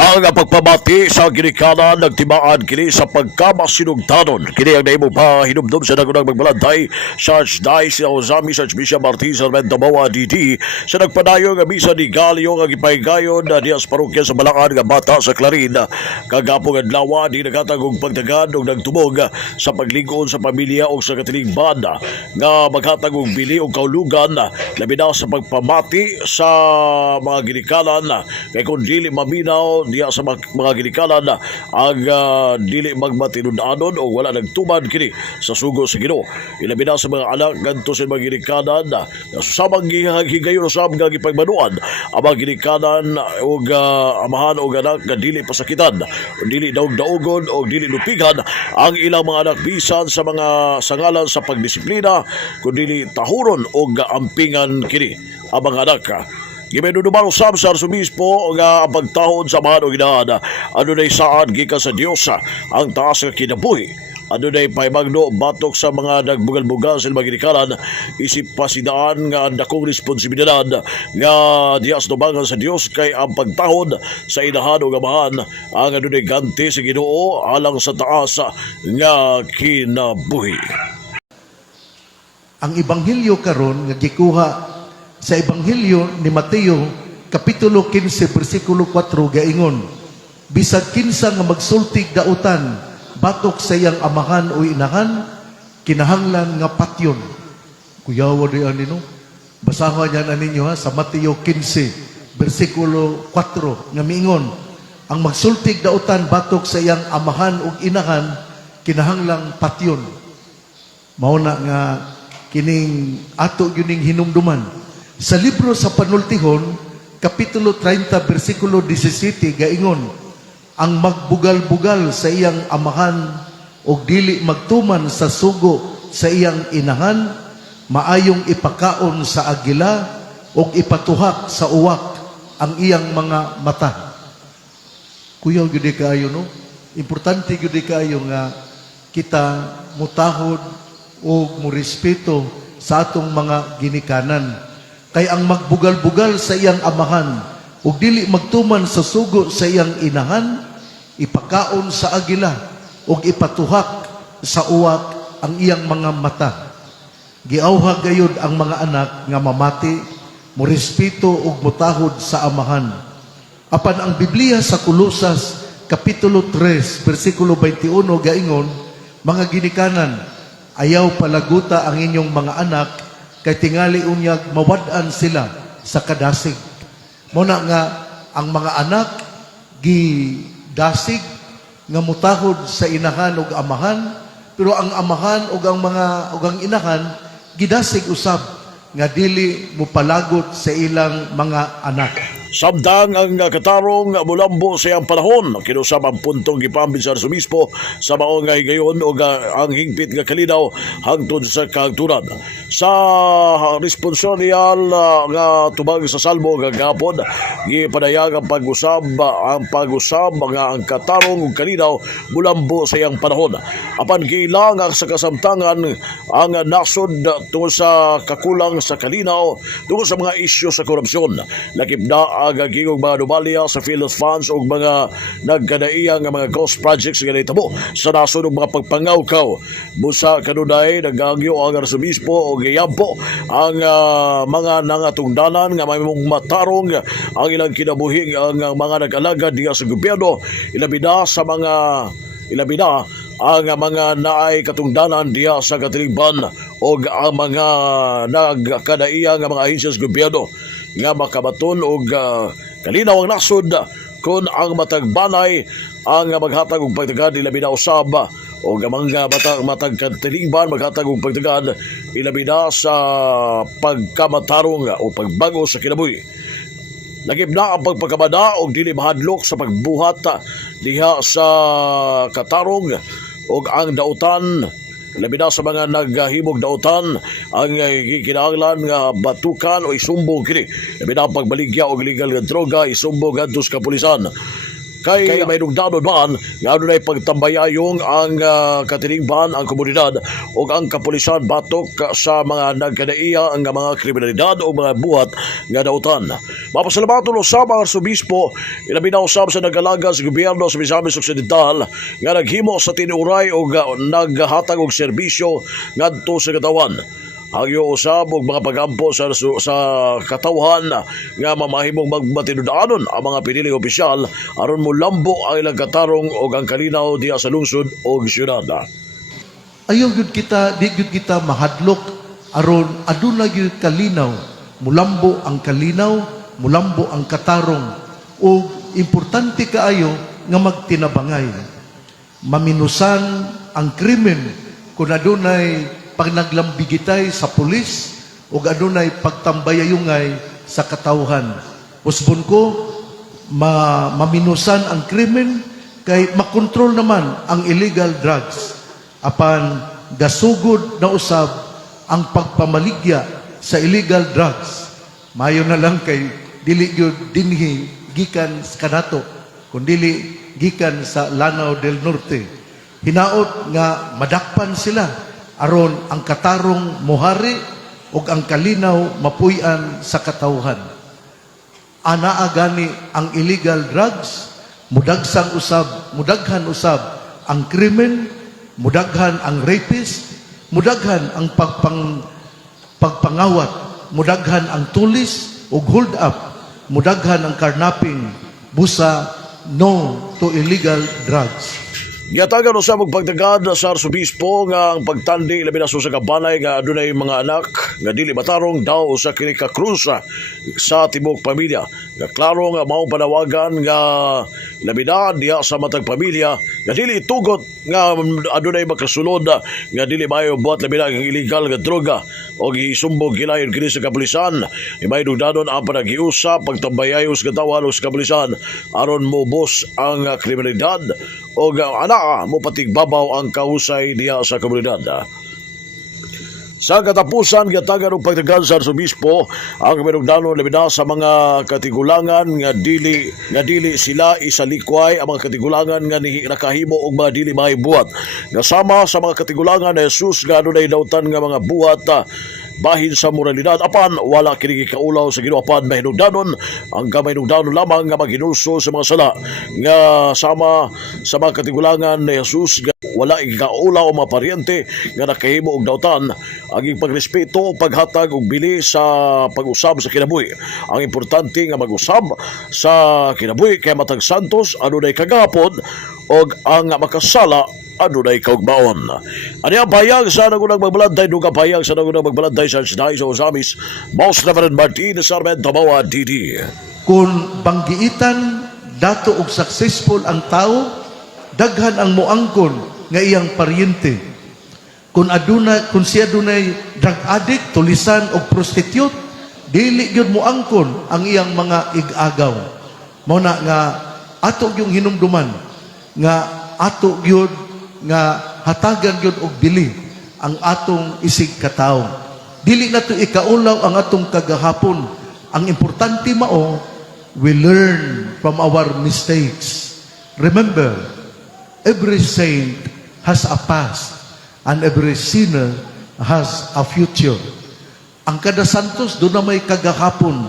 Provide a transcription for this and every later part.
Ang pagpamati sa ginikanan nagtimaan kini sa pagkamasinugtanon. Kini ang naimong pahinumdum sa nagunang magbalantay sa Archdiocese of Ozami sa Archbishop Martin Sarmiento Bawa DD sa nagpadayo nga misa ni Galio nga gipaygayon na dias parokya sa Balaan nga bata sa Clarin. Kagapong adlaw di nagatagong pagdagan og nagtumog sa pagligon sa pamilya o sa katiling banda nga maghatagong bili o kaulugan labi na sa pagpamati sa mga ginikanan kay kung dili maminaw diya sa mga ginikanan ang dili magmatinud-anon o wala nagtuman kini sa sugo sa Ginoo. Ilabi na sa mga anak ngadto sa mga ginikanan na samang higayon sa mga gipagmanuan ang mga ginikanan o amahan o anak nga dili pasakitan o dili daog-daogon o dili lupigan ang ilang mga anak bisan sa mga sangalan sa pagdisiplina kundi tahuron o ampingan kini ang mga anak. Gimenudumang usab sa Arzobispo nga ang pagtahod sa mga ginaan adunay saan gikan sa Dios ang taas nga kinabuhi. Adunay paymagno batok sa mga nagbugal-bugal sa mga ginikanan isip pasidaan nga ang dakong responsibilidad nga dias tubangan sa Dios kay ang pagtahod sa inahan o amahan ang adunay ganti sa Ginoo alang sa taas nga kinabuhi. Ang ebanghelyo karon nga gikuha sa Ebanghelyo ni Mateo, Kapitulo 15, versikulo 4, gaingon, bisag kinsa nga magsultig dautan, batok sa iyang amahan o inahan, kinahanglan nga patyon. Kuyawa di anino, basahan yan aninyo ha, sa Mateo 15, versikulo 4, nga miingon, ang magsultig dautan, batok sa iyang amahan o inahan, kinahanglang patyon. Mauna nga, kining ato yuning hinumduman, sa libro sa Panultihon, Kapitulo 30, versikulo 17, gaingon, ang magbugal-bugal sa iyang amahan o dili magtuman sa sugo sa iyang inahan, maayong ipakaon sa agila o ipatuhak sa uwak ang iyang mga mata. Kuyaw gyud kaayo no? Importante gyud kaayo nga kita mutahod o murespeto sa atong mga ginikanan. Kay ang magbugal-bugal sa iyang amahan ug dili magtuman sa sugo sa iyang inahan, ipakaon sa agila ug ipatuhak sa uwak ang iyang mga mata. Giawha gayud ang mga anak nga mamati, morespeto ug mutahod sa amahan. Apan ang Biblia sa Kolosas Kapitulo 3 versikulo 21 gaingon, mga ginikanan, ayaw palaguta ang inyong mga anak kay tingali unyag mawad-an sila sa kadasig. Muna nga ang mga anak gidasig nga mutahod sa inahan ug amahan, pero ang amahan ug ang inahan gidasig usab nga dili mopalagot sa ilang mga anak. Samtang ang katarong mulambo sa iyang panahon, kinusab ang puntong gipambin sa Arzobispo sa maong nga higayon o ang hingpit nga kalinaw hangtod sa kahagtunan. Sa responsoryal nga tubag sa salmo nga gapon, gipadayag ang pag-usab nga ang katarong ug kalinaw mulambo sa iyang panahon. Apan giilang sa kasamtangan ang nasod tungod sa kakulang sa kalinaw tungod sa mga isyu sa korupsyon. Lakip na agaging mga anomalya sa field of funds o mga nagkadaiyang mga ghost projects nga nahitabo sa nasod ng mga pagpangawkaw. Busa kanunay nagagyo ang Arzobispo o giyampo ang mga nangatungdanan nga may mong matarong ang ilang kinabuhi ang mga nag-alaga diya sa gobyerno, ilabi na ang mga naay katungdanan diya sa katilingban o ang mga nagkadaiyang mga ahensya sa gobyerno nga makabaton og kalinaw ang nasod kung ang matagbanay ang maghatag og pagtagad ilabi na usab o mga matag katilingban maghatag og pagtagad ilabi na sa pagkamatarong o pagbago sa kinabuhi. Lagip na ang pagpagkamada o dili mahadlok sa pagbuhat diha sa katarong o ang dautan, labi na sa mga naghimog dautan ang kinahanglan nga batukan o isumbong kini. Labi na ang pagbaligya o illegal nga droga isumbong adto sa kapulisan. Kay may nugdanon man nga ano na pagtambayayong ang katiningban ang komunidad o ang kapulisan batok sa mga nagkanaiya ang mga kriminalidad o mga buhat nga dautan. Mapasalamaton usab ang Arsobispo ilabi na usab sa nagalaga sa gobyerno sa Misamis Occidental nga naghimo sa tinuray o naghatag og serbisyo ngadto sa katawan. Hagyo usab og mga pagampo sa katawhan nga mamahimong magmatinudaanon ang mga piniling opisyal aron mo lambo ang ilang katarong o ang kalinaw diya sa lungsod o syudad. Ayaw yun kita, di yun kita mahadlok aron aduna yun kalinaw, mulambo ang kalinaw, mulambo ang katarong o importante kaayo nga magtinabangay. Maminusan ang krimen kung adunay pag naglambigitay sa pulis o adunay pagtambayayungay sa katawhan. Usbon ko, maminusan ang krimen kay makontrol naman ang illegal drugs. Apan gasugod na usab ang pagpamaligya sa illegal drugs. Mayo na lang kay dili gyud dinhi gikan sa kanato, kundi gikan sa Lanao del Norte. Hinaot nga madakpan sila aron ang katarong mohari ug ang kalinaw mapuy-an sa katawhan. Anaa gani ang illegal drugs, mudaghan usab ang krimen, mudaghan ang rapist, mudaghan ang pagpangawat, mudaghan ang tulis ug hold up, mudaghan ang carnapping, busa no to illegal drugs. Giyatagan usab og pagtagad sa Arsobispo nga ang pagtandi labi na sa kabanay nga adunay mga anak nga dili matarong daw sa kini ka krus sa tibok pamilya. Nga klaro nga maong panawagan nga labi na diha sa matag pamilya nga dili tugot nga adunay makasulod nga dili mayo buhat labi na ang illegal nga droga o gisumbog gilayon kini sa kapulisan. May dugdanon ang panagiusa pagtambayayo sa katawan sa kapulisan aron mobos ang kriminalidad o ana mo patigbabaw ang kahusay diya sa komunidad. Sa katapusan, gatagan og pagtagad sa Arsobispo ang minugdanon labi na sa mga katigulangan nga dili sila isalikway ang mga katigulangan nga nakahimo og mga dili mahibuhat. Nasama sa mga katigulangan na Jesus nga adunay dautan nga mga buhat bahin sa moralidad apan wala kini kaulaw sa Ginoo apan mahinugdanon ang gamay hinugdanon lamang nga maghinulso sa mga sala nga sama sa mga katigulangan ni Jesus nga wala ikaulaw ang mga paryente nga nakahimo og dautan ang pagrespeto paghatag og bili sa pag-usab sa kinabuhi. Ang importante nga mag-usab sa kinabuhi kay matag santos adunay kagahapon og ang makasala adunay kaugmaon. Ani ang payag sa nagunang magbalanday, duga payag sa nagunang magbalanday sa Archdiocese of Ozamis, Most Reverend Martin Sarmen Tabawa, DD. Kung banggiitan, dato og successful ang tao, daghan ang moangkon nga iyang paryente. Kung siya dunay drug addict, tulisan o prostitute, dili gyud moangkon ang iyang mga ig-agaw. Mao na nga ato yung hinumduman nga ato gyud nga hatagan gyud og bili ang atong isig katawo. Dili na to ikaulaw ang atong kagahapon. Ang importante mao, we learn from our mistakes. Remember, every saint has a past and every sinner has a future. Ang kada santos doon na may kagahapon.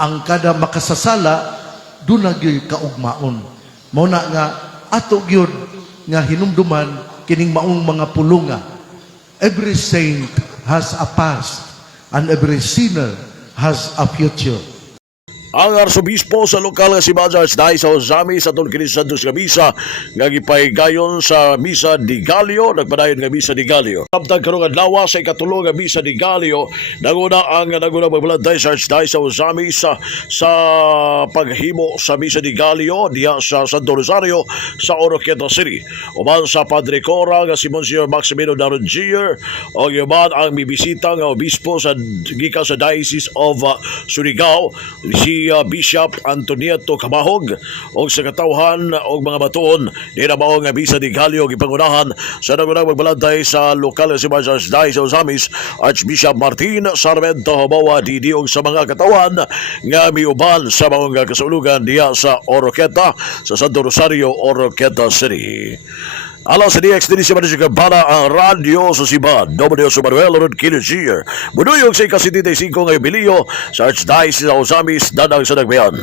Ang kada makasasala doon na gyud kaugmaon. Mao na nga ato gyud nga hinumduman kining maong mga pulunga. Every saint has a past and every sinner has a future. Ang Arsobispo sa lokal nga si Badja Archdiocese sa Ozamis sa kini Santos nga misa nga gipaygayon sa Misa di Gallo, nagpadayon nga Misa di Gallo. Samtang karong adlaw sa ikatulo nga Misa di Gallo, naguna magbalanday sa Archdiocese sa Ozamis sa paghimo sa Misa di Gallo diha sa Santo Rosario sa Oroquieta City. Uban sa Padre Cora nga si Monsignor Maximino Daronjier o yuban ang mibisita nga obispo sa gikan sa Diocese of Surigao si si Bishop Antonieta Camahog o sa katawhan o mga batuon ni na maong bisa ni Galio gipangunahan sa nagunang magbalantay sa lokal na si Archdiocese of Ozamis Archbishop Martin Sarmiento Hobawa Didi o sa mga katawhan nga miuban sa mga kasulugan diya sa Oroqueta sa Santo Rosario, Oroqueta City. Alas sa DX din siya manisig para ang radyo sa Siban. Domino sa Manuel Rod Kinesier. Munuyog sa ikasititay 5 ng Emilio sa Archdiocese of Ozamis, Danang sa Nagbayan.